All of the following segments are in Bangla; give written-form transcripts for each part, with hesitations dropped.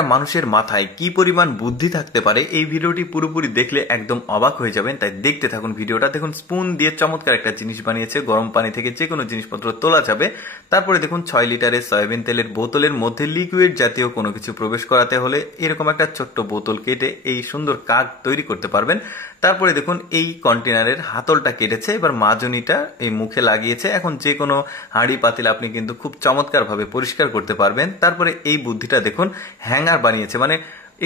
একটা মানুষের মাথায় কি পরিমাণ বুদ্ধি থাকতে পারে এই ভিডিওটি পুরোপুরি দেখলে একদম অবাক হয়ে যাবেন। তাই দেখতে থাকুন ভিডিওটা। দেখুন স্পুন দিয়ে চমৎকার একটা জিনিস বানিয়েছে, গরম পানি থেকে যে কোনো জিনিসপত্র তোলা যাবে। তারপরে দেখুন 6 লিটারের সয়াবিন তেলের বোতলের মধ্যে লিকুইড জাতীয় কোনো কিছু প্রবেশ করাতে হলে এরকম একটা ছোট্ট বোতল কেটে এই সুন্দর কাক তৈরি করতে পারবেন। তারপরে দেখুন এই কন্টেনারের হাতলটা কেটেছে, এবার মাজনিটা এই মুখে লাগিয়েছে। এখন যে কোনো হাঁড়ি পাতিল আপনি কিন্তু খুব চমৎকার ভাবে পরিষ্কার করতে পারবেন। তারপরে এই বুদ্ধিটা দেখুন হ্যাঙ্গার বানিয়েছে, মানে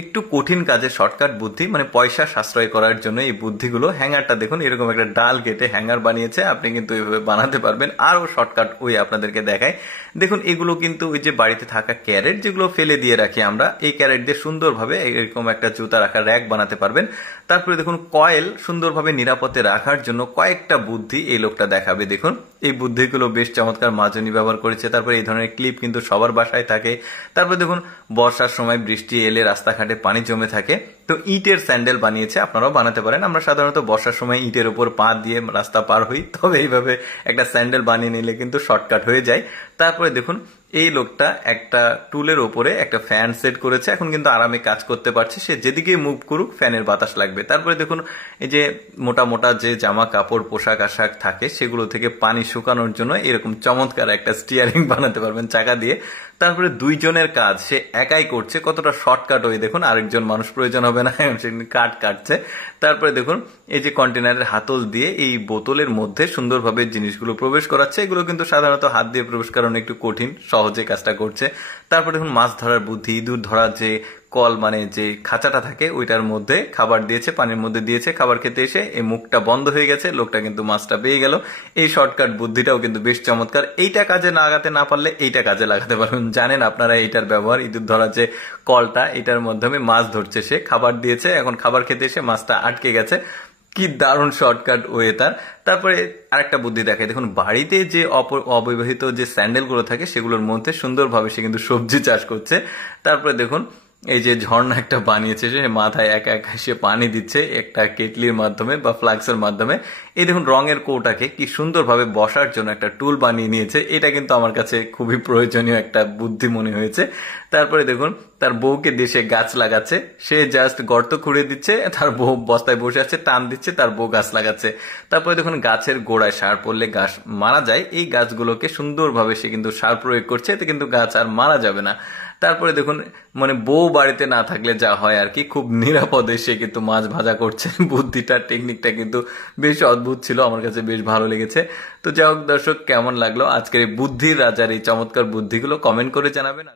একটু কঠিন কাজে শর্টকাট বুদ্ধি, মানে পয়সা সাশ্রয় করার জন্য এই বুদ্ধিগুলো। হ্যাঙ্গারটা দেখুন এরকম একটা ডাল কেটে হ্যাঙ্গার বানিয়েছে, আপনি কিন্তু এইভাবে বানাতে পারবেন। আরো শর্টকাট ওই আপনাদেরকে দেখায়। দেখুন এগুলো কিন্তু ওই যে বাড়িতে থাকা ক্যারেট যেগুলো ফেলে দিয়ে রাখি আমরা, এই ক্যারেট দিয়ে সুন্দরভাবে এরকম একটা জুতা রাখার র্যাক বানাতে পারবেন। তারপরে দেখুন কয়েল সুন্দরভাবে নিরাপদে রাখার জন্য কয়েকটা বুদ্ধি এই লোকটা দেখাবে। দেখুন এই বুদ্ধিগুলো বেশ চমৎকার, মাজনি ব্যবহার করেছে। তারপরে এই ধরনের ক্লিপ কিন্তু সবার বাসায় থাকে। তারপরে দেখুন বর্ষার সময় বৃষ্টি এলে রাস্তাঘাটে পানি জমে থাকে, তো ইটের স্যান্ডেল বানিয়েছে, আপনারাও বানাতে পারেন। আমরা সাধারণত বর্ষার সময় ইটের উপর পা দিয়ে রাস্তা পার হই, তবে এইভাবে একটা স্যান্ডেল বানিয়ে নিলে কিন্তু শর্টকাট হয়ে যায়। তারপরে দেখুন এই লোকটা একটা টুলের উপরে একটা ফ্যান সেট করেছে, এখন কিন্তু আরামে কাজ করতে পারছে। সে যেদিকে মুভ করুক ফ্যানের বাতাস লাগবে। তারপরে দেখুন এই যে মোটা মোটা যে জামা কাপড় পোশাক আশাক থাকে সেগুলো থেকে পানি শুকানোর জন্য এরকম চমৎকার একটা স্টিয়ারিং বানাতে পারবেন চাকা দিয়ে। তারপরে দুইজনের কাজ সে একাই করছে, কতটা শর্টকাট হয়ে দেখুন, আরেকজন মানুষ প্রয়োজন হবে না, সে কাট কাটছে। তারপরে দেখুন এই যে কন্টেনারের হাতল দিয়ে এই বোতলের মধ্যে সুন্দরভাবে জিনিসগুলো প্রবেশ করাচ্ছে। এগুলো কিন্তু সাধারণত হাত দিয়ে প্রবেশ করানো একটু কঠিন, সহজে কাজটা করছে। তারপরে দেখুন মাছ ধরার বুদ্ধি, ইঁদুর ধরার যে কল মানে যে খাঁচাটা থাকে ওইটার মধ্যে খাবার দিয়েছে, পানির মধ্যে দিয়েছে, খাবার খেতে এসে এই মুখটা বন্ধ হয়ে গেছে, লোকটা কিন্তু মাছটা পেয়ে গেল। এই শর্টকাট বুদ্ধিটাও কিন্তু বেশ চমৎকার। এইটা কাজে লাগাতে না পারলে এইটা কাজে লাগাতে পারবেন। জানেন আপনারা এইটার ব্যবহার, ইঁদুর ধরার যে কলটা এটার মাধ্যমে মাছ ধরছে, সে খাবার দিয়েছে, এখন খাবার খেতে এসে মাছটা আটকে গেছে। কি দারুণ শর্টকাট ওয়ে তার। তারপরে আরেকটা বুদ্ধি দেখে, দেখুন বাড়িতে যে অব্যবহৃত যে স্যান্ডেল গুলো থাকে সেগুলোর মধ্যে সুন্দরভাবে সে কিন্তু সবজি চাষ করছে। তারপরে দেখুন এই যে ঝর্ণা একটা বানিয়েছে, সে মাথায় একা একা সে পানি দিচ্ছে একটা কেটলির মাধ্যমে বা ফ্লাক্সের মাধ্যমে। এই দেখুন রঙের কৌটাকে কি সুন্দরভাবে বসার জন্য একটা টুল বানিয়ে নিয়েছে। এটা কিন্তু আমার কাছে খুবই প্রয়োজনীয় একটা বুদ্ধি মনে হয়েছে। তারপরে দেখুন তার বউকে দেশে গাছ লাগাচ্ছে, সে জাস্ট গর্ত খুঁড়ে দিচ্ছে, তার বউ বস্তায় বসে আছে, টান দিচ্ছে, তার বউ গাছ লাগাচ্ছে। তারপরে দেখুন গাছের গোড়ায় সার পড়লে গাছ মারা যায়, এই গাছগুলোকে সুন্দরভাবে সে কিন্তু সার প্রয়োগ করছে, এতে কিন্তু গাছ আর মারা যাবে না। তারপরে দেখুন মানে বউ বাড়িতে না থাকলে যা হয় আর কি, খুব নিরাপদে সে কিন্তু মাছ ভাজা করছে। বুদ্ধিটা টেকনিকটা কিন্তু বেশ অদ্ভুত ছিল, আমার কাছে বেশ ভালো লেগেছে। তো যাই হোক দর্শক, কেমন লাগলো আজকের এই বুদ্ধির রাজার এই চমৎকার বুদ্ধিগুলো কমেন্ট করে জানাবেন।